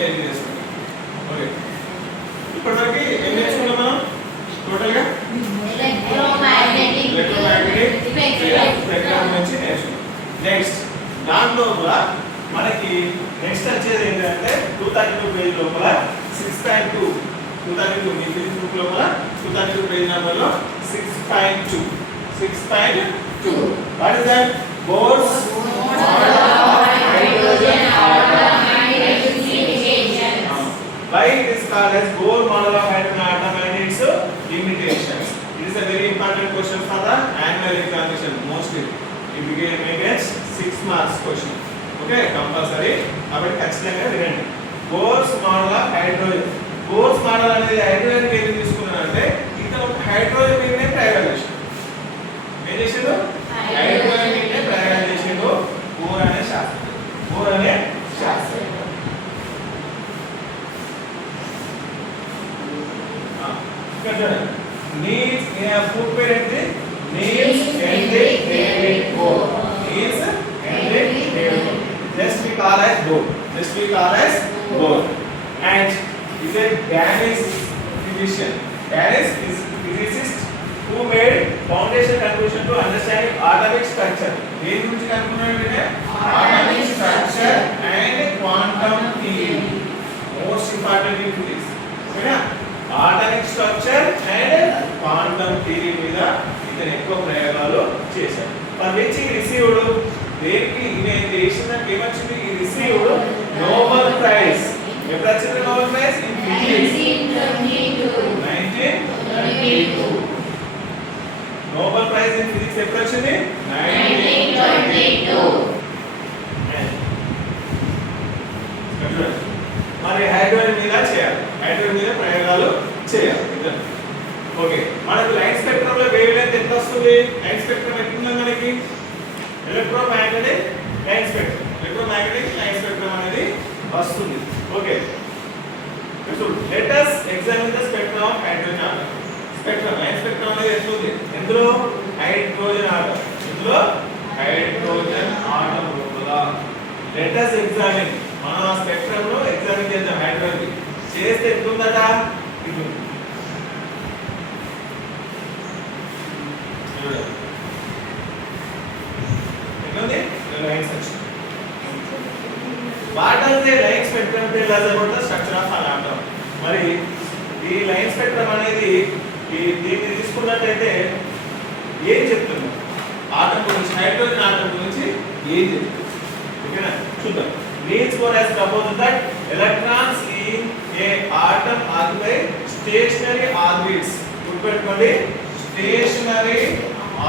Change చేస్తుంది. Okay, ఇప్పటివరకు ఏం నేర్చుకున్నాం మనం టోటల్ గా? ఎలక్ట్రోమాగ్నెటిక్ స్పెక్ట్రమ్ గురించి నేర్చుకున్నాం. నెక్స్ట్ దాంట్లో కూడా మనకి నెక్స్ట్ వచ్చేది ఏంటంటే 232 పేజ్ లోపల 6.2 232 మీ ఫిజిక్స్ బుక్ లోపల 232 పేజ్ నెంబర్ లో 6.2 what is that? Bohr's model of hydrogen atom and its limitations. Why it is called as Bohr model of hydrogen atom and its limitations? It is a very important question for the annual examination. Mostly it may get 6 marks question. Okay, compulsory. కాబట్టి ఖచ్చితంగా వినండి. Bohr's model of hydrogen. Bohr's model అనేది hydrogen ని తీసుకున్నారంటే ఇతను ఒక hydrogen ని ప్రయోగం చేశాడు. ఏం చేశాడు? హైడ్రోజన్ ని ప్రయోగం చేశాడు. బోర్ అనే శాస్త్రజ్ఞుడు. ఇక్కడ చూడండి. నీల్స్ ఫుడ్ పేరు ఏంటి? Niels Henry David Bohr. Niels Henry David Bohr. Just we call as Bohr. And is a Danish physician. Danish is physicist who made foundation conclusion to understanding atomic structure. దేని గురించి కనుక్కున్నాడు? Atomic structure and quantum theory. Most important in physics. ఓకేనా? Atomic structure and quantum theory మీద ఇతను ఎక్కువ ప్రయోగాలు చేశాడు. For which he received దేనికి ఈయన చేసినకి ఏమొచ్చింది? ఈ రిసీవ్డ్ నోబెల్ ప్రైజ్. ఎప్పుడు వచ్చింది Nobel prize? In physics 1922. Nobel prize in physics ఎప్పుడు వచ్చింది? 1922. మరి హైడ్రోజన్ మీద చేయాలి, హైడ్రోజన్ మీద ప్రయోగాలు చేయాలి. ఓకే, మనకు లైట్ స్పెక్ట్రమ్ లో వేవ్ లెంగ్త్ ఎంత వస్తుంది? లైట్ స్పెక్ట్రమ్ ఎట్లుంది మనకి? Electromagnetic light spectrum, electromagnetic light spectrum అనేది వస్తుంది. Okay, so let us examine the spectrum of hydrogen atom. Spectrum light spectrum అనేది ఎట్లుంది? ఇందులో హైడ్రోజన్ ఆటం, ఇందులో హైడ్రోజన్ ఆటం లోపల లెట్ us examine. మనం ఆ స్పెక్ట్రమ్ లో ఎగ్జామిన్ చేద్దాం. హైడ్రోజన్ చేస్తే ఎంత ఉందట? ఇది What does the light spectrum tell us about the structure of an atom? మరి ఈ లైన్ స్పెక్ట్రమ్ అనేది దీన్ని తీసుకున్నట్లయితే ఏం చెప్తుంది? ఆటం గురించి, హైడ్రోజన్ ఆటం గురించి ఏం చెప్తుంది? ఓకేనా, చూద్దాం. Niels Bohr has proposed that electrons in a atom occupy stationary orbits. గుర్తుపెట్టుకోండి, stationary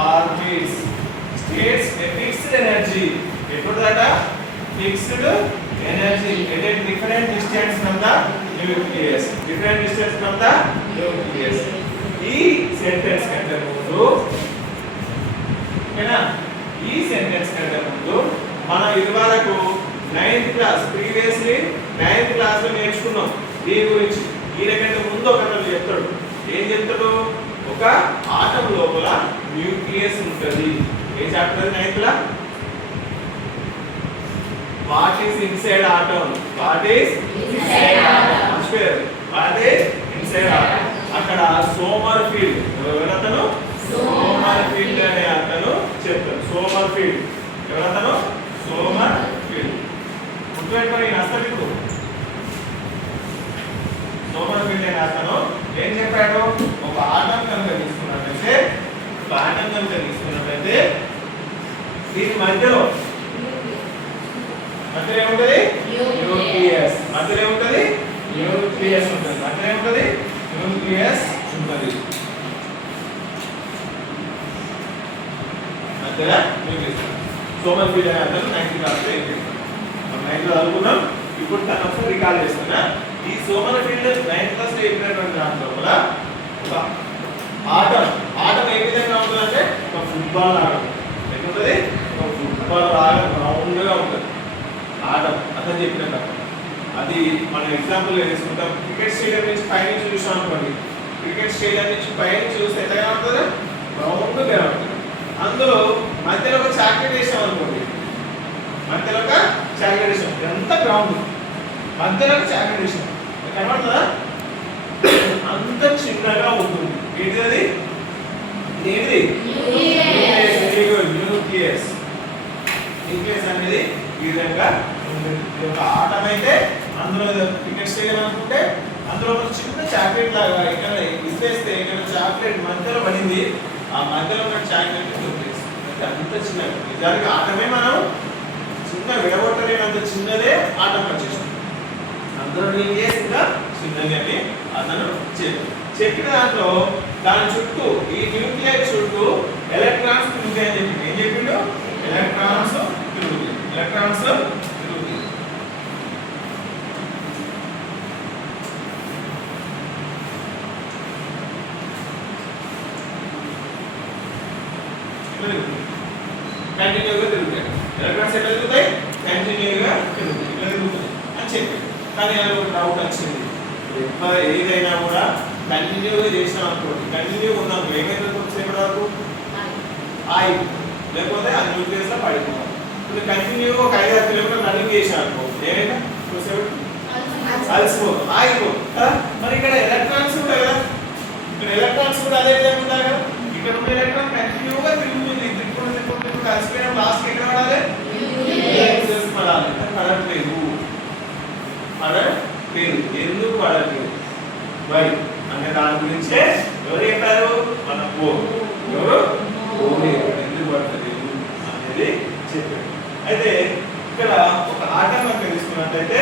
orbits states a fixed energy. ఎప్పుడు that? Fixed energy at a different distance from the nucleus. Different distance from the nucleus. ఈ sentence కంటే ముందు, ఓకేనా, ఈ sentence కంటే ముందు మనం ఇదివరకు 9th class previously 9th class లో నేర్చుకున్నాం దీని గురించి. దీనికంటే ముందు ఒకటి చెప్తాడు. ఏం చెప్తాడు? ఒక ఆటం లోపల న్యూక్లియస్ ఉంటుంది. ఏ చాప్టర్ 9th లా? What is inside atom? What is inside atom? What is inside atom? అక్కడ సోమర్ఫీల్డ్, ఎవరతను? సోమర్ఫీల్డ్ అనే అతను చెప్తాడు. సోమర్ఫీల్డ్ ఎవరతను? సోమర్ఫీల్డ్. గుర్తుపెట్టుకొని నష్టం ఇప్పుడు. సోమర్ఫీల్డ్ అనే అతను ఏం చెప్పాడు? ఒక ఆటం కనుక తీసుకున్నట్లయితే దీని మధ్యలో ఏముంటది? న్యూక్లియస్. మధ్యలో ఏముంటది? న్యూక్లియస్ ఉంటుంది. మధ్యలో ఏముంటది? న్యూక్లియస్ ఉంటుంది. మధ్యలో న్యూక్లియస్. సోమర్ఫీల్డ్ అనే అతను 9th క్లాస్ లో ఏం చేస్తాడు? మనం 9th లో చదువుకున్నాం. ఇప్పుడు తను ఒకసారి రికాల్ చేస్తున్నా. ఈ సోమర్ఫీల్డ్ 9th క్లాస్ లో చెప్పినటువంటి దాని లోపల ఒక ఆటం ఏ విధంగా ఉంటుందంటే ఒక ఫుట్బాల్ ఆటం. ఎట్లుంటది? ఒక ఫుట్బాల్ లాగా రౌండ్ గా ఉంటుంది ఆటం. అతను చెప్పినట్టు అది మనం ఎగ్జాంపుల్ తీసుకుంటాం. క్రికెట్ స్టేడియం నుంచి పైనుంచి చూసాం అనుకోండి. క్రికెట్ స్టేడియం నుంచి పైనుంచి చూస్తే ఎట్లా ఉంటుంది? రౌండ్ గా ఉంటుంది. అందులో మధ్యలో ఒక చాక్లెట్ వేసాం అనుకోండి. మధ్యలో ఒక చాక్లెట్ వేసాం. ఎంత గ్రౌండ్ మధ్యలో చాక్లెట్ వేసాం కనబడుతుందా అంత చిన్నగా ఉంటుంది ఏంటిది ఏంటిది న్యూక్లియస్ న్యూక్లియస్ అనేది ఈ విధంగా ఉంటుంది ఒక ఆటం అయితే అందులో నెక్స్ట్ అనుకుంటే అందులో ఒక చిన్న చాక్లెట్ లాగా ఇక్కడ ఇస్తే ఇక్కడ చాక్లెట్ మధ్యలో పడింది ఆ మధ్యలో ఉన్న చాక్లెట్ న్యూక్లియస్ అంటే అంత చిన్నగా నిజానికి ఆటమే మనం చిన్న విడగొట్టలేనంత చిన్నదే ఆటం వచ్చేసింది అందులో న్యూక్లియస్ ఇంకా చిన్నది అతను చెప్పిన దాంట్లో దాని చుట్టూ ఈ న్యూక్లియస్ చుట్టూ ఎలక్ట్రాన్స్ తిరుగుతాయి అని చెప్పింది ఏం చెప్పిండు ఎలక్ట్రాన్స్ తిరుగుతాయి ఎలక్ట్రాన్స్ తిరుగుతాయి కంటిన్యూగా తిరుగుతాయి ఎలక్ట్రాన్స్ ఎట్లా తిరుగుతాయి కంటిన్యూగా తిరుగుతాయి ఇట్లా తిరుగుతాయి అని చెప్పింది కానీ అది ఒక డౌట్ వచ్చింది ఏదైనా కూడా కంటిన్యూగా చేసినాం అనుకోండి కంటిన్యూగా ఉన్నాం ఏమైతే కొద్దిసేపటి వరకు ఆయి లేకపోతే ఆ న్యూక్లియస్ లో పడిపోతాం ఇప్పుడు కంటిన్యూగా ఒక 5-6 కిలోమీటర్లు రన్నింగ్ చేసాం అనుకో ఏమైనా కొద్దిసేపు అలసిపోతాం ఆగిపోతాం మరి ఇక్కడ ఎలక్ట్రాన్స్ కూడా కదా ఇక్కడ ఎలక్ట్రాన్స్ కూడా అదే విధంగా ఉంటాయి కదా ఇక్కడ ఉన్న ఎలక్ట్రాన్ కంటిన్యూగా తిరుగుతుంది తిరుగుతుంది కలిసిపోయిన లాస్ట్ ఎక్కడ పడాలి పడాలి పడట్లేదు పడట్లేదు ఎందుకు పడట్లేదు వై అనే దాని గురించే ఎవరు చెప్పారు మన ఎవరు ఎందుకు పడట్లేదు అనేది చెప్పారు అయితే ఇక్కడ ఒక ఆటం కనుక తీసుకున్నట్లయితే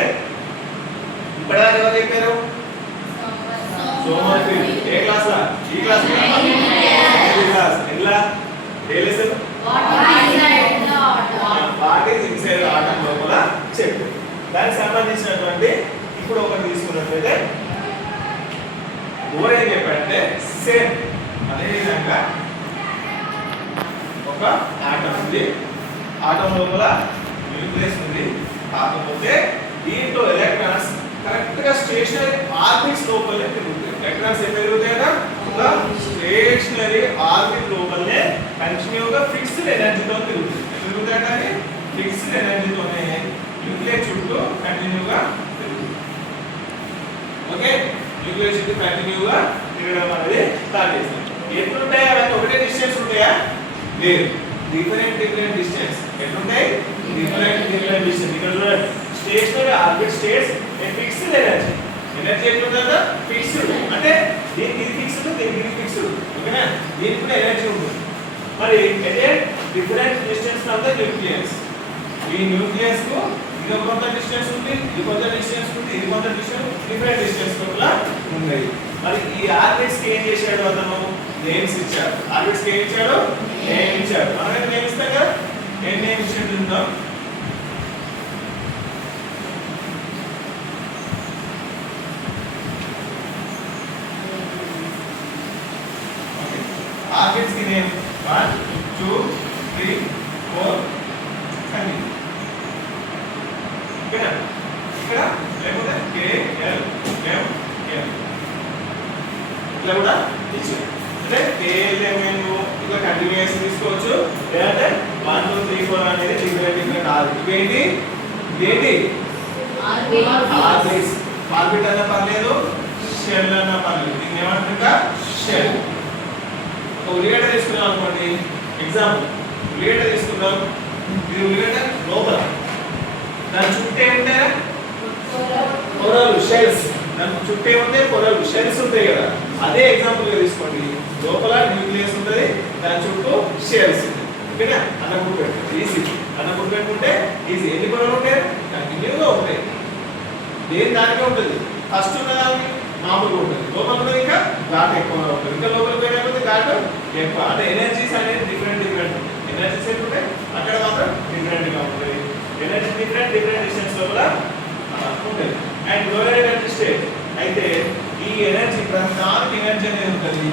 ఇక్కడ ఎవరు చెప్పారు సోమవారం ఏ క్లాస్ లా ఈ క్లాస్ క్లాస్ ఎలా ఏలేసారు వాటి ఇన్సైడ్ ఆటం లోపల చెప్పారు దానికి సంబంధించినటువంటి ఇప్పుడు ఒకటి తీసుకున్నట్లయితే ఓర్ ఏం చెప్పాడంటే సేమ్ అదే విధంగా ఒక ఆటం ఉంది ఆటం లోపల న్యూక్లియస్ ఉంది కాకపోతే దీంట్లో ఎలక్ట్రాన్స్ కరెక్ట్ గా స్టేషనరీ ఆర్బిట్స్ లోపలే తిరుగుతాయి ఎలక్ట్రాన్స్ ఏం తిరుగుతాయట ఒక స్టేషనరీ ఆర్బిట్ లోపలనే కంటిన్యూగా ఫిక్స్డ్ ఎనర్జీతో తిరుగుతాయి తిరుగుతాయట ఫిక్స్డ్ ఎనర్జీతోనే న్యూక్లియస్ చుట్టూ కంటిన్యూగా తిరుగుతుంది ఓకే న్యూక్లియస్ చుట్టూ కంటిన్యూగా తిరగడం అనేది స్టార్ట్ చేస్తాం ఎట్లుంటాయి అవన్నీ ఒకటే డిస్టెన్స్ ఉంటాయా లేదు డిఫరెంట్ డిస్టెన్స్ ఎట్లుంటాయి డిఫరెంట్ డిస్టెన్స్ ఇక్కడ స్టేషనరీ ఆర్బిట్ స్టేట్స్ ఏ ఫిక్స్డ్ ఎనర్జీ ఎనర్జీ ఎట్లుంటుందా ఫిక్స్డ్ అంటే దీనికి ఇది ఫిక్స్డ్ దీనికి ఇది ఫిక్స్డ్ ఓకేనా దీనికి కూడా ఎనర్జీ ఉంటుంది మరి అయితే different distance from the nucleus ఈ న్యూక్లియస్ కు ఇది కొంత డిస్టెన్స్ ఉంది ఇది కొంత డిస్టెన్స్ ఉంది ఇది కొంత డిస్టెన్స్ డిఫరెంట్ డిస్టెన్స్ లోపల ఉన్నాయి మరి ఈ ఆర్బిట్స్ కి ఏం చేశాడు అతను నేమ్స్ ఇచ్చాడు ఆర్బిట్స్ కి ఏం ఇచ్చాడు నేమ్ ఇచ్చాడు మనం నేమ్ ఇస్తాం కదా ఏం నేమ్ ఇచ్చాడు ఉందాం ఆర్బిట్స్ కి నేమ్ 1 2 3 4 అని ఇక్కడ లేకపోతే కే ఎల్ ఎం ఎం ఇట్లా కూడా ఇచ్చారు అంటే కే ఎల్ ఎం ఎన్ ఇట్లా కంటిన్యూస్ తీసుకోవచ్చు లేదంటే 1 2 3 4 అనేది డిఫరెంట్ ఆర్బిట్ ఏంటి ఆర్బిట్స్ ఆర్బిట్ అన్న పర్లేదు షెల్ అన్న పర్లేదు దీన్ని ఏమంటారు షెల్ ఒక ఉల్లిగడ్డ తీసుకున్నాం అనుకోండి ఎగ్జాంపుల్ ఉల్లిగడ్డ తీసుకున్నాం ఇది ఉల్లిగడ్డ లోపల దాని చుట్టే ఉంటాయా పొరలు షెల్స్ దాని చుట్టే ఉంటాయి పొరలు షెల్స్ ఉంటాయి కదా అదే ఎగ్జాంపుల్ గా తీసుకోండి లోపల న్యూక్లియస్ ఉంటుంది దాని చుట్టూ షెల్స్ ఓకేనా అన్న గుర్తుపెట్టు ఈజీ అన్న గుర్తుపెట్టుకుంటే ఈజీ ఎన్ని పొరలు ఉంటాయి కంటిన్యూగా ఉంటాయి దేని దానికే ఉంటుంది ఫస్ట్ ఉన్న దానికి మామూలుగా ఉంటుంది లోపల ఇంకా ఘాట్ ఎక్కువగా ఉంటుంది ఇంకా లోపలికి పోయినప్పుడు ఘాట్ ఎక్కువ అంటే ఎనర్జీస్ అనేది డిఫరెంట్ ఎనర్జీస్ ఏంటంటే అక్కడ మాత్రం డిఫరెంట్ గా ఉంటుంది ఎనర్జీ డిఫరెంట్ డిస్టెన్స్ లోపల ఉంటుంది అండ్ లోయర్ ఎనర్జీ స్టేట్ అయితే ఈ ఎనర్జీ ప్రధాన ఎనర్జీ అనేది ఉంటుంది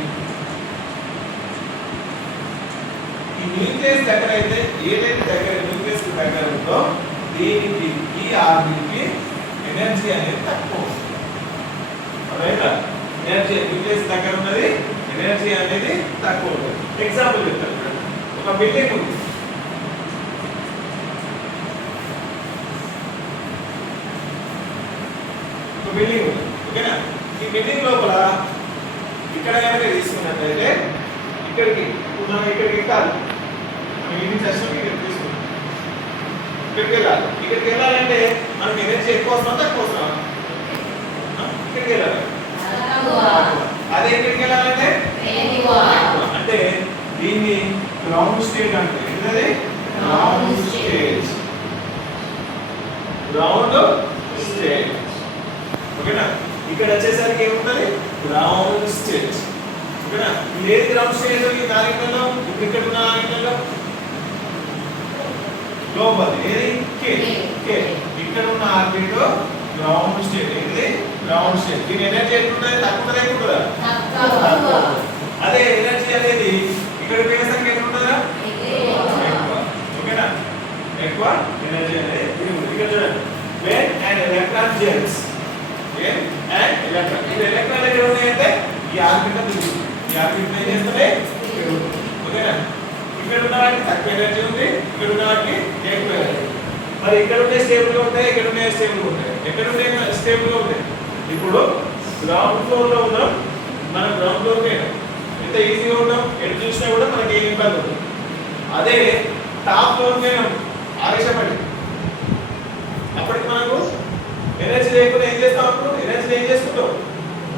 ఈ న్యూక్లియస్ దగ్గర అయితే ఏదైతే దగ్గర న్యూక్లియస్ దగ్గర ఉందో దీనికి ఈ ఆర్బిట్కి ఎనర్జీ అనేది తక్కువ రైటా ఎనర్జీ న్యూక్లియస్ దగ్గర ఉన్నది ఎనర్జీ అనేది తక్కువ ఉంటుంది ఎగ్జాంపుల్ చెప్తాను ఒక బిల్డింగ్ ఉంది ఒక బిల్డింగ్ ఉంది ఓకేనా. ఈ బిల్డింగ్ లోపల ఇక్కడ కనుక తీసుకున్నట్లయితే ఇక్కడికి మనం ఇక్కడికి ఎక్కాలి. మనం ఇది చేస్తాం ఇక్కడ తీసుకున్నాం ఇక్కడికి వెళ్ళాలి. ఇక్కడికి వెళ్ళాలంటే మనకి ఎనర్జీ ఎక్కువ వస్తుందా తక్కువ వస్తుందా? ఇక్కడికి వెళ్ళాలి. అదే ఇక్కడికి వెళ్ళాలంటే అంటే దీన్ని గ్రౌండ్ స్టేట్ అంటే ఏంటది? Ground state. గ్రౌండ్ స్టేట్ ఓకేనా. ఇక్కడ వచ్చేసరికి ఏముంటది? గ్రౌండ్ స్టేట్ ఓకేనా. ఇది ఏది గ్రౌండ్ స్టేట్? ఈ నాలుగింటిలో ఇక్కడ ఉన్న నాలుగింటిలో లోపల ఏది? కే. కే ఇక్కడ ఉన్న ఆర్బిట్ గ్రౌండ్ స్టేట్. ఇది గ్రౌండ్ స్టేట్. దీని ఎనర్జీ ఎట్లుంటది? తక్కువ ఎక్కువ? తక్కువ. అదే ఎనర్జీ అనేది ఇక్కడ పోయేసరికి ఎట్లుంటదా? ఎక్కువ ఓకేనా. ఎక్కువ ఎనర్జీ అనేది ఇక్కడ చూడండి. when an electron jumps when an electron ఇది ఎలక్ట్రాన్ ఎక్కడ ఉన్నాయంటే ఈ ఆర్బిట్ తిరుగుతుంది. ఈ ఆర్బిట్ ఏం చేస్తుంది? ఓకేనా. ఇక్కడ ఉన్న వాటికి తక్కువ ఎనర్జీ ఉంది, ఇక్కడ ఉన్న వాటికి ఎక్కువ ఎనర్జీ. మరి ఇక్కడ ఉండే స్టేబుల్ గా ఉంటాయి, ఇక్కడ ఉండే స్టేబుల్ గా ఉంటాయి. ఎక్కడ ఉండే స్టేబుల్ గా ఉంటాయి? ఇప్పుడు గ్రౌండ్ ఫ్లోర్ లో ఉన్నాం, మనం గ్రౌండ్ ఫ్లోర్ కి ఎంత ఈజీగా ఉన్నాం, ఎటు చూసినా కూడా మనకి ఏం ఇబ్బంది ఉంటుంది. అదే టాప్ ఫ్లోర్ కి ఆవేశపడి అప్పటికి మనకు ఎనర్జీ లేకుండా ఏం చేస్తాం? అప్పుడు ఎనర్జీ ఏం చేసుకుంటాం?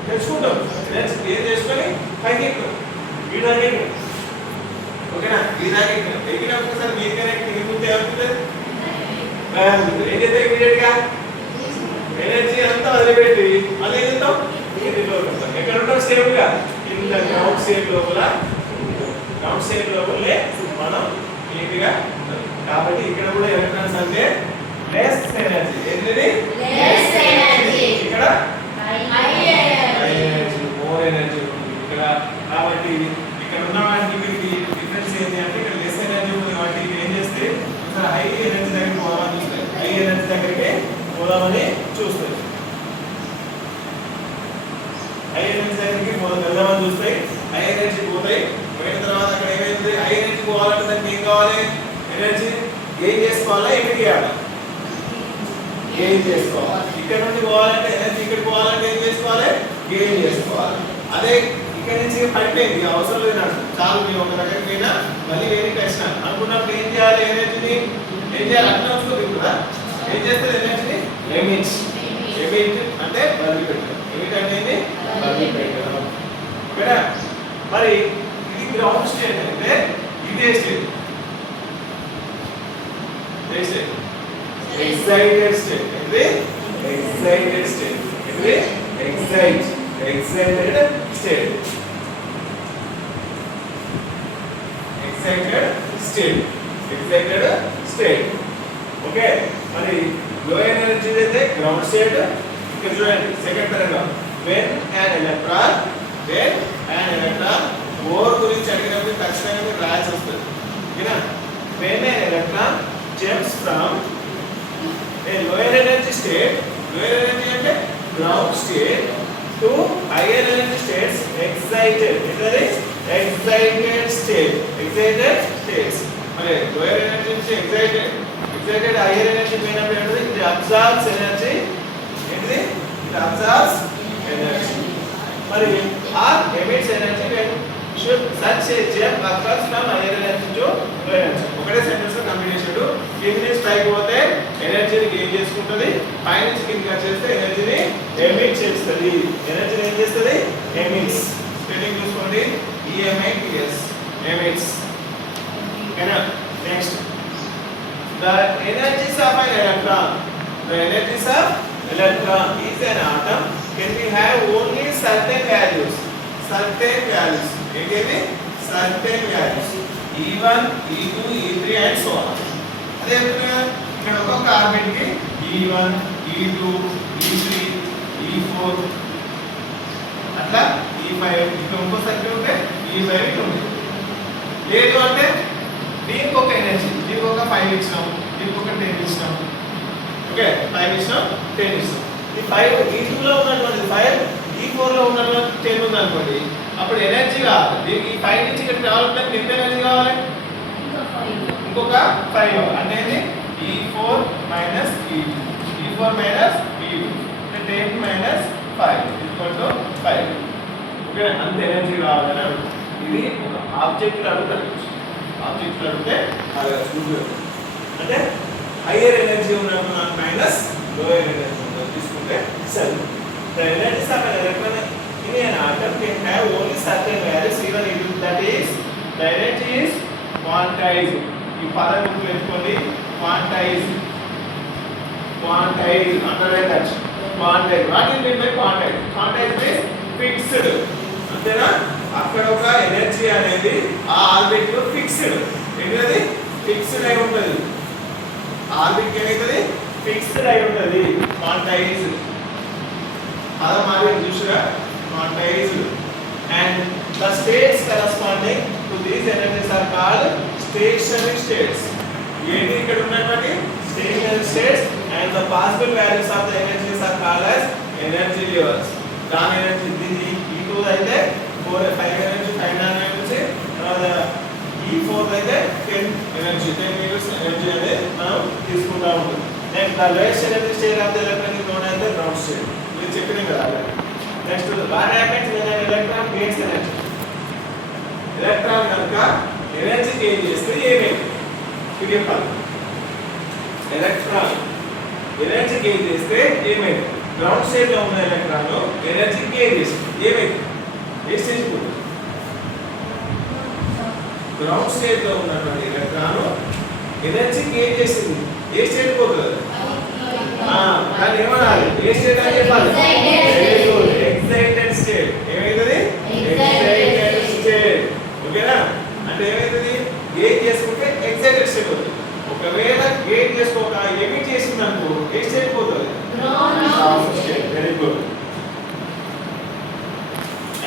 తెచ్చుకుంటాం. ఎనర్జీ ఏం చేసుకొని పైకి ఎక్కుతాం. వీడాకి ఓకేనా. వీడాకి ఎక్కినప్పుడు సార్ మీకనే తిరుగుతుంటే ఏమవుతుంది? ఏం చేస్తే ఇమీడియట్ గా ఎనర్జీ అంతా వదిలిపెట్టి మళ్ళీ ఏం చేస్తాం? ఎక్కడ ఉంటాం? స్టేబుల్ గా కింద గ్రౌండ్ స్టేట్ లోపల, గ్రౌండ్ స్టేట్ లోపలే మనం ఈజీగా ఉంటాం. కాబట్టి ఇక్కడ కూడా ఎలక్ట్రాన్స్ అంటే లెస్ ఎనర్జీ. ఏంటిది? Less energy. ఇక్కడ హై ఎనర్జీ, మోర్ ఎనర్జీ ఉంటుంది ఇక్కడ. కాబట్టి ఇక్కడ ఉన్న వాటికి వీటికి డిఫరెన్స్ ఏంటి అంటే ఇక్కడ లెస్ ఎనర్జీ ఉంది వాటికి ఏం చేస్తే ఇక్కడ హై ఎనర్జీ దగ్గరికి పోదామని చూస్తాయి. హై ఎనర్జీ దగ్గరికి పోదామని చూస్తాయి. హై ఎనర్జీ దగ్గరికి వెళ్దామని చూస్తాయి. హై ఎనర్జీ పోతాయి. పోయిన తర్వాత అక్కడ ఏమైంది? హై ఎనర్జీ పోవాలంటే దానికి ఏం కావాలి? ఎనర్జీ గెయిన్ చేసుకోవాలా? ఏమి చేయాలి? గెయిన్ చేసుకోవాలి. ఇక్కడ నుండి పోవాలంటే ఎనర్జీ ఇక్కడ పోవాలంటే ఏం చేసుకోవాలి? గెయిన్ చేసుకోవాలి. అదే ఇక్కడ నుంచి పడిపోయింది, అవసరం లేదు నాకు, చాలు మేము ఒక దగ్గరికి పోయినా మళ్ళీ వేరే కష్టం అనుకున్నప్పుడు ఏం చేయాలి? ఎనర్జీని ఏం చేయాలి? అట్లా వస్తుంది కదా. ఏం చేస్తుంది ఎనర్జీని? ఎమిట్. ఎమిట్ అంటే వదిలిపెట్టడం. ఎమిట్ అంటే వదిలిపెట్టడం ఓకేనా. మరి ఇది గ్రౌండ్ స్టేట్ అంటే ఇదే స్టేట్. Excited state. ఇది excited state. ఇది excited state. Excited state. Okay. మరి లో ఎనర్జీ అయితే గ్రౌండ్ స్టేట్. ఇక్కడ చూడండి second paragraph. when an electron bore గురించి అడిగినప్పుడు ఖచ్చితంగా మీకు రాయాల్సి వస్తుంది ఓకేనా. when an electron jumps from a lower energy state, lower energy అంటే ground state to higher energy states, excited states. మరి lower energy నుంచి excited higher energy పోయినప్పుడు ఏంటది? ఇది absorbs energy. ఏంటిది? ఇది absorbs energy. మరి or emits energy when should such a jump occurs from higher energy to lower energy. ఒకటే sentence లో కంప్లీట్ చేశాడు. కింద నుంచి పైకి పోతే ఎనర్జీని గెయిన్ చేసుకుంటది, పై నుంచి కిందకి వచ్చేస్తే ఎనర్జీని ఎమిట్ చేస్తుంది. ఎనర్జీని ఏం చేస్తుంది? ఎమిట్స్. స్పెల్లింగ్ చూసుకోండి. EMITS ఎమిట్స్ ఓకేనా. Next the energies of an electron is an atom can be have only certain values. ఏంటివి? certain values E1 E2 E3 and so on. అదే ఇక్కడ ఒక్కొక్క ఆర్బిట్ కి E1 E2 E3 E4 అట్లా E5 ఇక్కడ ఇంకో circle ఉంటే E5 ఇట్లా ఉంది. లేదు అంటే దీనికి ఒక ఎనర్జీ, దీనికి ఒక 5 ఇచ్చినాం, దీనికి ఒక 10 ఇచ్చినాం. ఓకే 5 ఇచ్చినాం 10 ఇచ్చినాం. ఈ 5 E2 లో ఉన్నటువంటి 5 E4 లో ఉన్నటువంటి 10 ఉంది అనుకోండి. అప్పుడు ఎనర్జీ కావాలి. దీనికి ఈ 5 నుంచి ఇక్కడికి రావాలంటే ఎంత ఎనర్జీ కావాలి? ఇంకొక 5 అంటే E4 E2 E4 E2 10 minus 5 equal to 5. Okay, అంత ఎనర్జీ కావాలని అడుగుతాం. ఇది ఒక ఆబ్జెక్ట్ అడుగుతారు. ఆబ్జెక్ట్ అడిగితే అంటే హైయర్ ఎనర్జీ ఉన్నప్పుడు మైనస్ లోయర్ ఎనర్జీ ఉన్నప్పుడు తీసుకుంటే సరే. The energies of an electron in an atom can have only certain values, even if that is the energy is quantized. ఈ పదం గుర్తుపెట్టుకోండి, quantized. Quantized, underline that. Quantized. What is meant by quantized? Quantized means fixed. అంతేనా? అక్కడ ఒక energy అనేది ఆ orbit లో fixed. ఏంటది? ఫిక్స్డ్ అయి ఉంటుంది. ఆర్బిట్ ఏమైతుంది? ఫిక్స్డ్ అయి ఉంటుంది. క్వాంటైజ్డ్. అలా మరి చూసిరా, quantized. And the states corresponding to these energies are called stationary states. ఏంటి ఇక్కడ ఉన్నటువంటి stationary states and the possible values of the energies are called as energy levels. దాని ఎనర్జీ ఇది E2 అయితే 4 5 ఎనర్జీ 5 ఎనర్జీ, తర్వాత E4 అయితే 10 energy 10 metres energy అనేది మనం తీసుకుంటా ఉంటాం. Next the lowest energy state of the electron is known as the ground state. ఇది చెప్పినాం కదా. Next what happens when an electron gains energy? Electron కనుక ఎనర్జీ గెయిన్ చేస్తే ఏమైంది ఇది చెప్పాలి. ఎలక్ట్రాన్ ఎనర్జీ గెయిన్ చేస్తే ఏమైంది? గ్రౌండ్ స్టేట్ లో ఉన్న ఎలక్ట్రాన్ ఎనర్జీ గెయిన్ చేస్తుంది. ఏమైంది? ఏ స్టేజ్ కు? గ్రౌండ్ స్టేట్ లో ఉన్నటువంటి ఎలక్ట్రాన్ ఎనర్జీ గెయిన్ చేసింది. ఏ స్టేట్ పోతుంది? దాన్ని ఏమనాలి? ఏ స్టేట్ అని చెప్పాలి? Excited state. ఏమైతుంది? Excited state. ఓకేనా? అంటే ఏమైతుంది? గెయిన్ చేసుకుంటే ఎక్సైటెడ్ స్టేట్ అవుతుంది. ఒకవేళ గెయిన్ చేసుకోక ఎమిట్ చేసిందనుకో ఏ స్టేట్ పోతుంది? Ground state. Very good.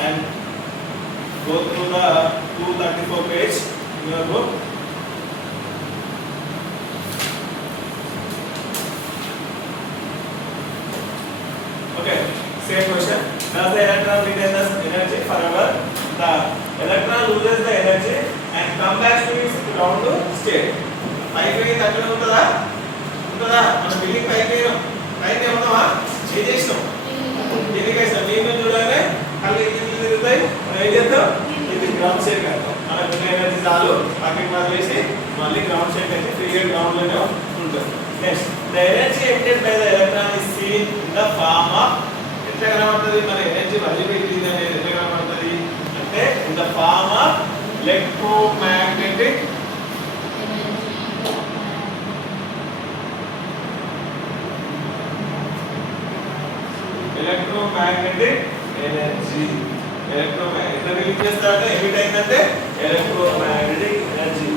And go through the 234 page in your book. Okay, same question. Does the electron retain the energy forever? The electron loses the energy and come back to its ground state. పైకి తగ్గడం ఉంటుందా? ఉంటుందా? మన building పైకి ఏమన్నావా? ఏం చేసినాం? ఎందుకేసాం? నీళ్ళు చూడాలి, కళ్ళు ఇంజిన్లు తిరుగుతాయి. మనం ఏం చేద్దాం? ఇది గ్రౌండ్ స్టేట్ కడతాం. మనకు ఎనర్జీ చాలు పక్కకి వదిలేసి మళ్ళీ గ్రౌండ్ స్టేట్ అయితే ఫ్రీగా గ్రౌండ్ లోనే ఉంటుంది. Next the energy emitted by the electron is seen in the form of, ఎట్లా కనబడుతుంది? మన ఎనర్జీ వదిలిపెట్టింది అనేది ఎట్లా కనబడుతుంది అంటే in the form of electromagnetic electromagnetic energy. Electromagnetic release చేస్తారంటే ఎమిట్ అయిందంటే electromagnetic energy.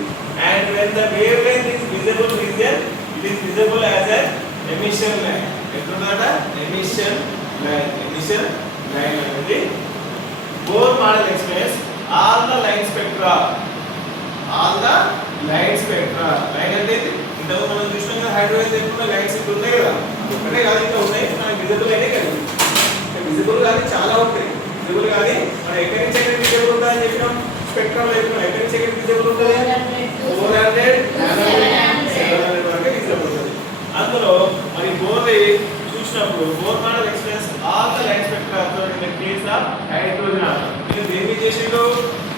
And when the wavelength is visible region, it is visible as an emission line. ఎట్లుందట? emission line. emission line అనేది Bohr model explains all the line spectra. all the line spectra. Line అంటే ఇంతకు మనం చూసినాం కదా, hydrogen ఎక్కువ lines ఇక్కడ ఉన్నాయి కదా, ఒకటే కాదు ఇంకా ఉన్నాయి. మనకి విజిబుల్ అయినాయి కదా, విజిబుల్ కానీ చాలా ఉంటాయి. విజిబుల్ కానీ మనం ఎక్కడి నుంచి ఎక్కడికి విజిబుల్ ఉంటుందని చెప్పినాం. స్పెక్ట్రమ్ లో చెప్పినాం ఎక్కడి నుంచి ఎక్కడికి విజిబుల్ ఉంటుంది? 400 700 వరకు విజిబుల్ ఉంటుంది. అందులో మరి బోర్ చూసినప్పుడు Bohr model explains all the line spectra observed in the case of hydrogen atom. ఇది దేన్ని చేసిండు?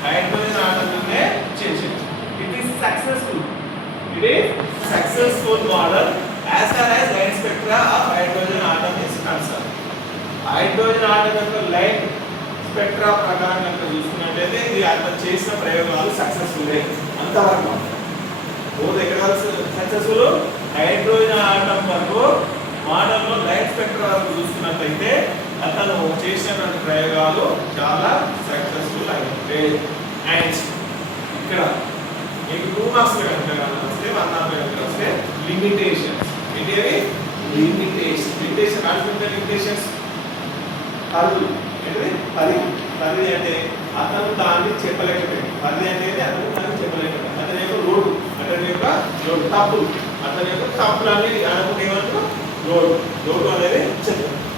హైడ్రోజన్ ఆటమ్ నే చేసిండు. It is successful. It is successful model as far as line spectra of hydrogen atom is concerned. Hydrogen atom యొక్క line spectra ప్రకారం కనుక చూసుకున్నట్లయితే ఇది అతను చేసిన ప్రయోగాలు సక్సెస్ఫుల్ అంతవరకు. బోర్ ఎక్కడ సక్సెస్ఫుల్? హైడ్రోజన్ ఆటం వరకు మోడల్లో లైన్ స్పెక్ట్రా వరకు చూసుకున్నట్లయితే అతను చేసినటువంటి ప్రయోగాలు చాలా సక్సెస్ఫుల్ అయ్యాయి. అండ్ ఇక్కడ మీకు 2 మార్క్స్ కనుక వస్తే 140 కనుక వస్తే లిమిటేషన్స్. ఏంటివి? లిమిటేషన్ కాన్సెప్ట్ లిమిటేషన్స్ పరిధి. ఏంటిది? పరిధి అంటే అతను దాన్ని చెప్పలేకపోయాడు. పరిధి అంటే అతను దాన్ని చెప్పలేకపోయాడు. అతని యొక్క లోడు, అతని యొక్క లోడు తప్పులు, అతని యొక్క తప్పులు అనేది అనుకుంటే ఏమంటారు? లోడు అనేది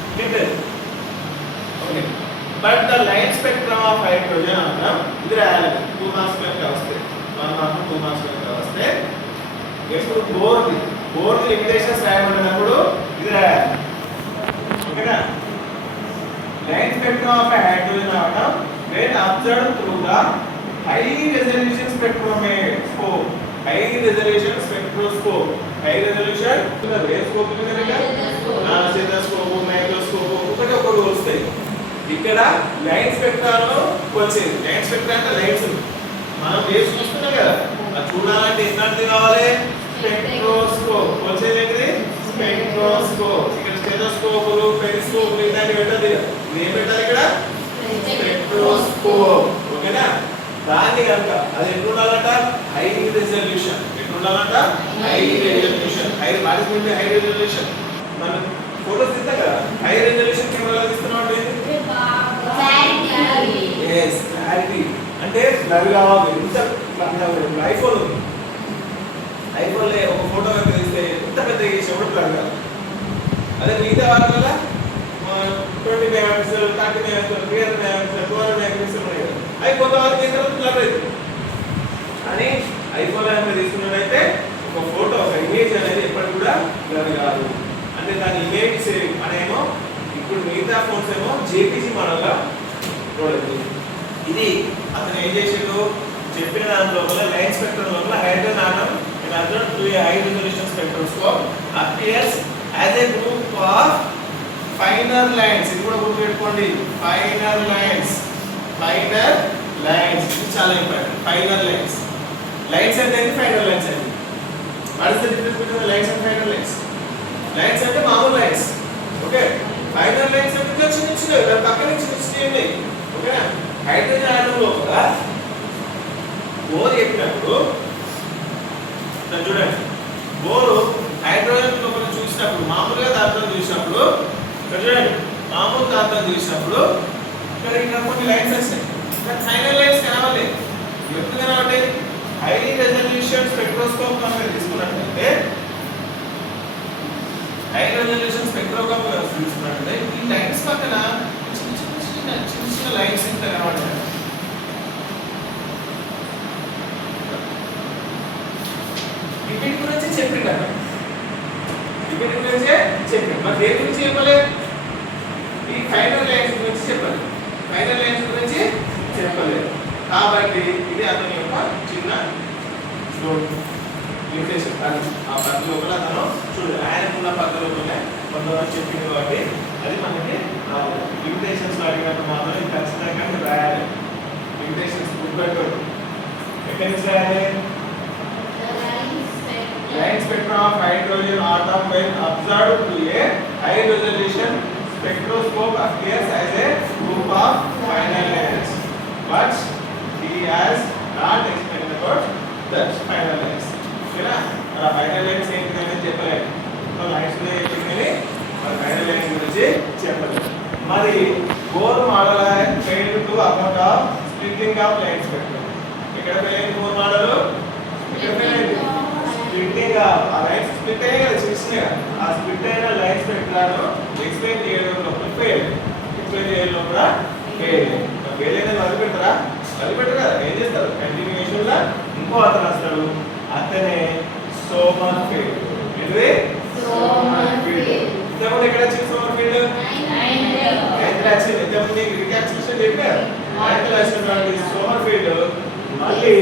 చెప్పారు. Okay, but the line spectrum of hydrogen atom ఇది రాయాలి. 2 మార్క్స్ కనుక వస్తే 1 మార్క్ 2 మార్క్స్ కనుక వస్తే ఎప్పుడు బోర్డ్ లిమిటేషన్స్ రాయబడినప్పుడు ఇది రాయాలి. ఓకేనా line spectrum of hydrogen atom when observed through the high resolution spectroscope high resolution spectroscope high resolution ray scope ఉంది కదా స్టెథోస్కోప్ మైక్రోస్కోప్ ఒకటి వస్తాయి ఇక్కడ లైన్ స్పెక్ట్రాలో వచ్చేది లైన్ స్పెక్ట్రా అంటే లైన్స్ మనం వేసి చూస్తున్నాం కదా అది చూడాలంటే ఎట్లాంటిది కావాలి స్పెక్ట్రోస్కోప్ వచ్చేది ఏంటిది స్పెక్ట్రోస్కోప్ ఇక్కడ స్టెథోస్కోపులు పెరిస్కోపులు ఇట్లాంటివి పెట్టాలి ఏం పెట్టాలి ఇక్కడ స్పెక్ట్రోస్కోప్ ఓకేనా దాన్ని కనుక అది ఎట్లా ఉండాలంట హై రిజల్యూషన్ ఎట్లా ఉండాలంట హై రిజల్యూషన్ హై వాటి హై రిజల్యూషన్ మనం ఫోటోస్ తీస్తాం కదా హై రిజల్యూషన్ కెమెరాలో తీస్తున్నాం అంటే yes క్లారిటీ అంటే బ్లర్ కావాలి ఇంత ఐఫోన్ ఉంది ఐఫోన్ లో ఒక ఫోటో కనుక తీస్తే ఇంత పెద్ద చేసేప్పుడు బ్లర్ కాదు అదే మిగతా వాళ్ళ 20 మెగాపిక్సెల్ 30 మెగాపిక్సెల్ 300 మెగాపిక్సెల్ 200 మెగాపిక్సెల్ ఉన్నాయి కదా అవి కొంతవరకు ఏం తర్వాత బ్లర్ అవుతుంది అని ఐఫోన్ లో తీసుకున్నట్టయితే ఒక ఫోటో ఒక ఇమేజ్ అనేది ఎప్పటికి కూడా బ్లర్ కాదు అంటే దాని ఇమేజ్ సేవింగ్ అనేమో ఇప్పుడు మిగతా ఫోన్స్ ఏమో జేపీజీ మోడల్గా చూడండి ఇది అతను ఏం చేసిండు చెప్పిన దాని లోపల లైన్ స్పెక్ట్రమ్ లోపల hydrogen atom in observed through a high resolution spectroscope appears as a group of finer lines ఇది కూడా గుర్తుపెట్టుకోండి ఫైనర్ లైన్స్ ఇది చాలా ఇంపార్టెంట్ ఫైనర్ లైన్స్ లైన్స్ అంటే ఫైనర్ లైన్స్ అంటే what is the difference between lines and finer lines lines అంటే మామూలు lines okay finer lines అంటే చిన్న చిన్నవి దాని పక్కన చిన్న చిన్నవి ఉన్నాయి ఓకేనా హైడ్రోజన్ ఆటమ్ లోపల బోర్ చెప్పినప్పుడు చూడండి బోరు హైడ్రోజన్ లోపల చూసినప్పుడు మామూలుగా దాంట్లో చూసినప్పుడు చూడండి మామూలు దాంట్లో చూసినప్పుడు ఇక్కడ కొన్ని లైన్స్ వస్తాయి కానీ ఫైనల్ లైన్స్ కనవాలి ఎప్పుడు కనబడ్డాయి హై రెజల్యూషన్ స్పెక్ట్రోస్కోప్ కనుక తీసుకున్నట్లయితే హై రెజల్యూషన్ స్పెక్ట్రోస్కోప్ కనుక తీసుకున్నట్లయితే ఈ లైన్స్ పక్కన చిన్న లైన్స్ ఇంత కనబడతాయి వీటి గురించి చెప్పిండు వీటి గురించే చెప్పిండు మరి దేని గురించి చెప్పలే ఈ ఫైనల్ లైన్స్ గురించి చెప్పాలి ఫైనల్ లైన్స్ గురించి చెప్పలేదు కాబట్టి ఇది అతని యొక్క చిన్న లిమిటేషన్ ఆ పద్ధతి లోపల అతను చూడండి ఆయనకున్న పద్ధతి లోపలే కొంతమంది చెప్పింది కాబట్టి అది మనకి లిమిటేషన్స్ అడిగినప్పుడు మాత్రం ఇది ఖచ్చితంగా రాయాలి లిమిటేషన్స్ గుర్తుపెట్టుకోండి ఎక్కడి నుంచి రాయాలి line spectrum of hydrogen atom when observed through a high resolution spectroscope appears as a group of final lines but he has not explained about that final lines ఓకేనా ఆ ఫైనల్ లైన్స్ ఏంటంటే చెప్పలేదు so lines లో ఏంటంటే మరి final lines గురించి చెప్పలేదు మరి Bohr model failed to account of splitting of line spectrum ఇక్కడ ఫెయిల్ బోర్ మోడల్ ఇక్కడ ఫెయిల్ స్ప్లిట్టింగ్ ఆ లైన్స్ స్ప్లిట్ అయ్యాయి కదా చూసినా ఆ స్ప్లిట్ అయిన లైన్ స్పెక్ట్రాను ఎక్స్ప్లెయిన్ చేయడంలో ఫెయిల్ ఎక్స్ప్లెయిన్ చేయడంలో కూడా ఫెయిల్ ఫెయిల్ అనేది వదిలిపెడతారా వదిలిపెట్టరు కదా ఏం చేస్తారు కంటిన్యూషన్ లా ఇంకో అతను వస్తాడు అతనే సోమర్ ఫీల్డ్ ఏంటిది సోమర్ ఫీల్డ్ ఇంతకుముందు ఎక్కడ వచ్చింది సోమర్ ఫీల్డ్ నైన్త్ వచ్చింది ఇంతకుముందు రికాప్చులేషన్ చెప్పారు నైన్త్ వచ్చినటువంటి సోమర్ ఫీల్డ్ మళ్ళీ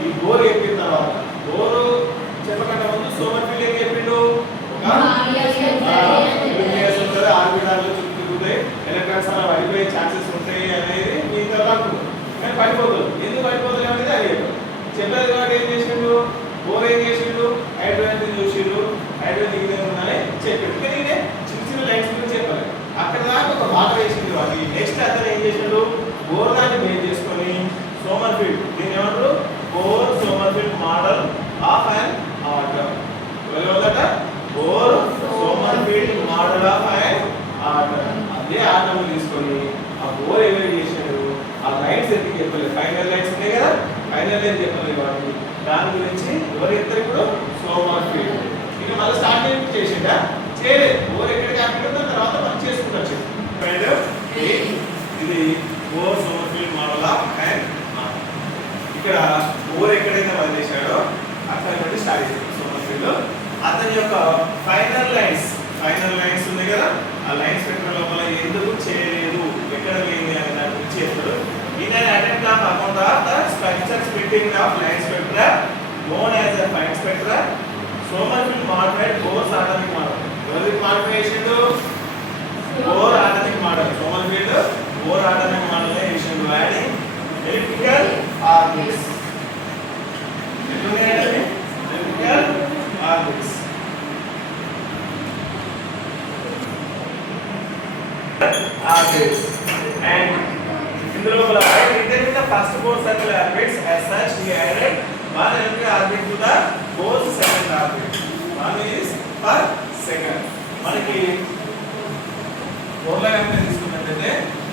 ఈ బోర్ చెప్పిన తర్వాత బోరు చెప్పకుండా ముందు సోమర్ ఫీల్డ్ ఏం చెప్పిండు ఆర్బిటాల్లో తిరుగుతాయి ఎలక్ట్రాన్స్ అలా పడిపోయే ఛాన్సెస్ ఉంటాయి అనేది మీ తర్వాత కానీ పడిపోతుంది ఎందుకు పడిపోతుంది అనేది అది చెప్పలేదు కాబట్టి ఏం చేసిండు బోర్ ఏం చేసిండు హైడ్రోజన్ చూసిండు హైడ్రోజన్ ఇది ఉందని చెప్పిండు కానీ చిన్న చిన్న లైన్స్ గురించి చెప్పాలి అక్కడ దాకా ఒక బాగా వేసింది వాటి నెక్స్ట్ అతను ఏం చేసిండు బోర్ దాన్ని బేస్ చేసుకొని సోమర్ ఫీల్డ్ దీన్ని ఏమంటారు Bohr Sommerfeld model of an atom ఎవరిదట Bohr Sommerfeld model of an atom అదే ఆటమ్ తీసుకొని ఆ బోర్ ఎవరు చేశాడు ఆ లైన్స్ ఎందుకు చెప్పలేదు ఫైనల్ లైన్స్ ఉన్నాయి కదా ఫైనల్ లైన్స్ చెప్పలేదు వాటి దాని గురించి ఎవరు ఇద్దరు కూడా సోమర్ ఫీల్డ్ ఇక మళ్ళీ స్టార్ట్ చేసిండా చేయలేదు బోర్ ఎక్కడ క్యాపిటల్ ఉందో తర్వాత మనం చేసుకుంటాం ఇది Bohr Sommerfeld model of an atom ఇక్కడ బోర్ ఎక్కడైతే వదిలేశాడో అక్కడ నుండి స్టార్ట్ చేశాడు సోమర్ ఫీల్డ్ అతని యొక్క ఫైనల్ లైన్స్ ఉన్నాయి కదా ఆ lines splitting of line spectra known as a fine spectra. Sommerfeld modified Bohr's atomic model. What is modification to Bohr atomic model? Sommerfeld Bohr atomic model is adding elliptical orbits. Elliptical orbits. Orbits. And in the local orbit, it is the first four circular orbits. As such, we added one elliptical orbit to the fourth second orbit. One is per second. మనకి ఫోర్లో కనుక తీసుకున్నట్లయితే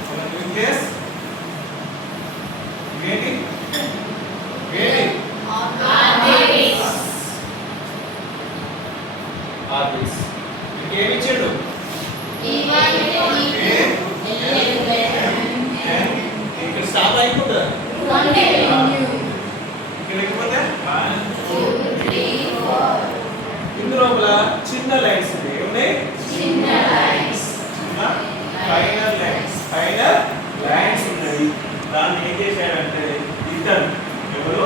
మనకి in case ఏంటి orbits ఇంకేమి ఇచ్చాడు ఇక్కడ stop అయిపోతుందా ఇక్కడ లేకపోతే ఇందులో చిన్న లైన్స్ ఉన్నాయి చిన్న ఫైనల్ లైన్స్ ఉన్నాయి దాన్ని ఏం చేశాడంటే ఇతను ఎవరు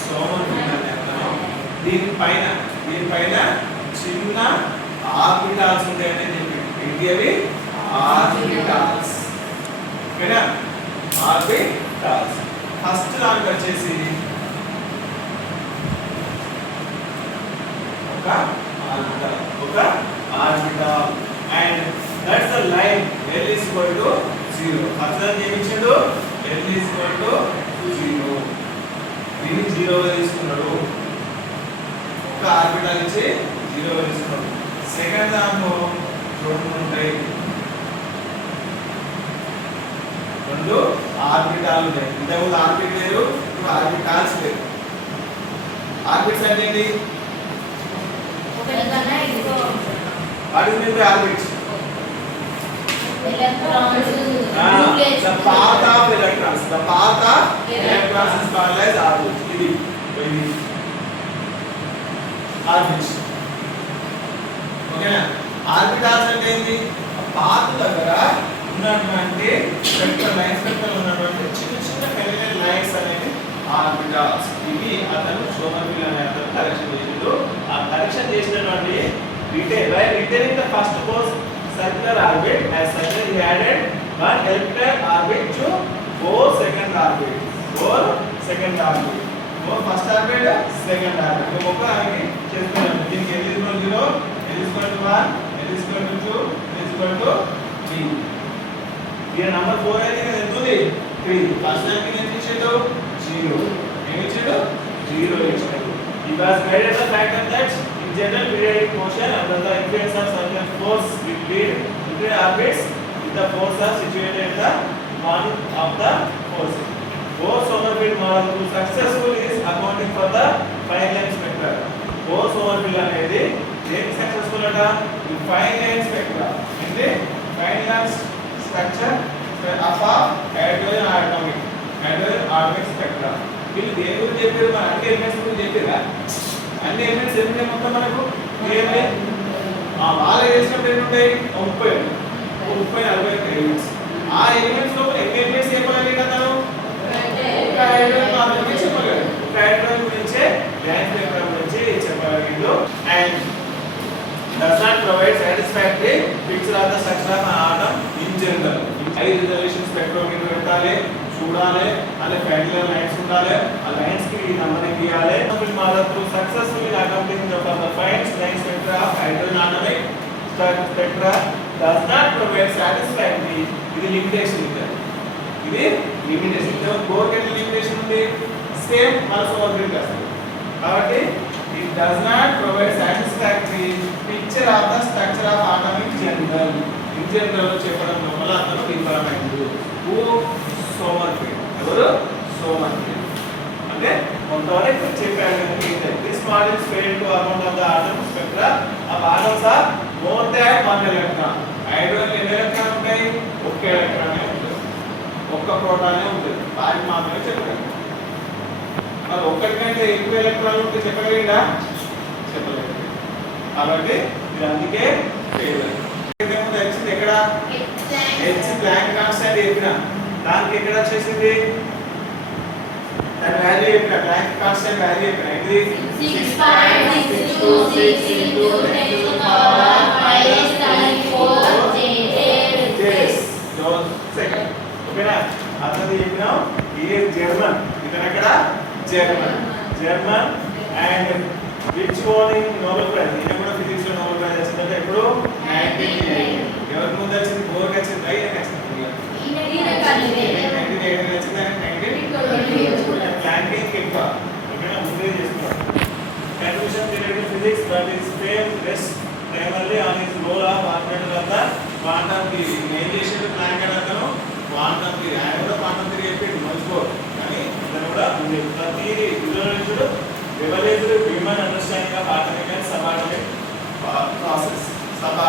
సోమర్ఫెల్డ్ అనే అతను దీనిపైన చిన్న ఆర్బిటాల్స్ ఉంటాయని చెప్పి ఏంటి అవి ఆర్బిటాల్స్ ఓకేనా ఆర్బిటాల్స్ ఫస్ట్ దానికి వచ్చేసి ఒక orbital and that's the line L is equal to 0. First దాన్ని ఏమి ఇచ్చాడు L is equal to 0. దీన్ని 0 గా తీసుకున్నాడు ఒక ఆర్బిటాల్ ఇచ్చి 0 గా తీసుకున్నాడు సెకండ్ దాంట్లో రెండు ఉంటాయి రెండు ఆర్బిటాల్ ఉంటాయి ఇంతకుముందు ఆర్బిట్ వేరు ఇప్పుడు ఆర్బిటాల్స్ వేరు ఆర్బిట్స్ అంటే ఏంటి What is meant by orbits? Electrons. The path of electrons. The path of electrons is called as orbit. ఇది orbits. ఓకేనా ఆర్బిటాల్స్ అంటే ఏంటి పాత్ దగ్గర ఉన్నటువంటి స్పెక్ట్రల్ ఉన్నటువంటి చిన్న పెరిగిన లైన్స్ అనేవి ఆర్బిటాల్స్ ఇవి అతను సోమర్ఫెల్డ్ అనే అతను కరెక్షన్ చేసిండు ఆ కరెక్షన్ చేసినటువంటి retaining the first four circular orbit as such he added one elliptical orbit to four second orbit four first orbit second orbit ఇది ఒక ఆగి చేస్తున్నాను దీనికి L is equal to 0 L is equal to 1 L is equal to 2 L is equal to 3 ఈ number 4 అయితే ఎంత ఉంది 3 first దానికి ఎంత ఇచ్చాడు 0 ఏమి ఇచ్చాడు 0 ఇచ్చాడు he was guided the fact that in general periodic motion under the influence of certain force between orbits if the forces are situated at the one of the forces. Bohr-Sommerfeld model to successful is accounting for the fine line spectra. Bohr-Sommerfeld అనేది దేనికి successful అట ఈ fine line spectra అంటే fine line structure of hydrogen atomic spectra వీళ్ళు దేని గురించి చెప్పారు మన అన్ని ఎలిమెంట్స్ గురించి చెప్పారా అన్ని ఎలిమెంట్స్ ఎన్ని మొత్తం మనకు క్లియర్లీ వాళ్ళ చేసినప్పుడు ఎన్ని ఉంటాయి 30 40 ఎలిమెంట్స్ ఆ ఎలిమెంట్స్ లో ఎన్ని ఎలిమెంట్స్ చెప్పాలి కదా ఒక హైడ్రోజన్ ఆటం గురించి చెప్పగలరు ఒక హైడ్రోజన్ గురించి లైన్ స్పెక్ట్రా గురించి చెప్పగలిగిండు and does not provide satisfactory picture of the structure of an atom in general. High resolution spectrometer పెట్టాలి చూడాలి అనే ఫ్యాక్టర్ లైన్స్ ఉండాలి ఆ లైన్స్ కి నంబరింగ్ ఇవ్వాలి మాత్రం successfully accomplishing the fine line spectra of hydrogen atomic spectra does not provide satisfactory ఇది limitation ఇది లిమిటేషన్ బోర్ కి లిమిటేషన్ ఉంది సేమ్ మన సోమర్ఫెల్డ్ వస్తుంది కాబట్టి it does not provide satisfactory picture of the structure of atom in general చెప్పడం వల్ల అతను విఫలమైంది సోమర్ఫెల్డ్ ఎవరు సోమర్ఫెల్డ్ అంటే కొంతవరకు చెప్పాడు this model fail to account of the atom spectra of atoms are more than 1 electron hydrogen ఎన్ని electron ఉంటాయి ఒక్క ఎలక్ట్రానే ఉంటుంది ఒక్క ప్రోటానే ఉంటుంది వారికి మాత్రమే చెప్పగలం మరి ఒకటి కంటే ఎక్కువ ఎలక్ట్రాన్లు ఉంటే చెప్పగలిగిందా చెప్పలేదు కాబట్టి ఇది అందుకే ఫెయిల్ అయింది ఎక్కడ హెచ్ ప్లాంక్ కాన్స్టాంట్ చెప్పిన దానికి ఎక్కడ వచ్చేసింది దాని వాల్యూ ఇక్కడ ప్లాంక్ కాన్స్టెంట్ వాల్యూ ఇక్కడ ఇది 6.626 into 10 to the power minus 34 Js. Second. ఓకేనా అతను చెప్పినాం ఇది జర్మన్ ఇతను అక్కడ German and which one Nobel prize ఈయన కూడా ఫిజిక్స్ లో నోబెల్ ప్రైజ్ వచ్చిందంటే ఇప్పుడు 1988 ఎవరికి ముందు వచ్చింది బోర్కి వచ్చింది రైట్ వచ్చింది 1988 వచ్చింది 1922 ప్లాంకింగ్ ఎక్కువ ఓకేనా ముందే చేస్తున్నాం contribution theoretical physics that is famed best primarily on his role of fundamental of the quantum theory main చేసేది ప్లాంక్ అని అతను క్వాంటం థియరీ ఆయన కూడా క్వాంటం థియరీ చెప్పేది మర్చిపో కానీ ఇతను కూడా ఉంది theory resolution revolution human understanding of atomic and sub atomic process sub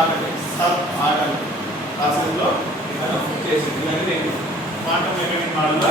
atomic process లో ఇతను చేసింది అనేది క్వాంటం మెకానిక్స్ మోడల్ లో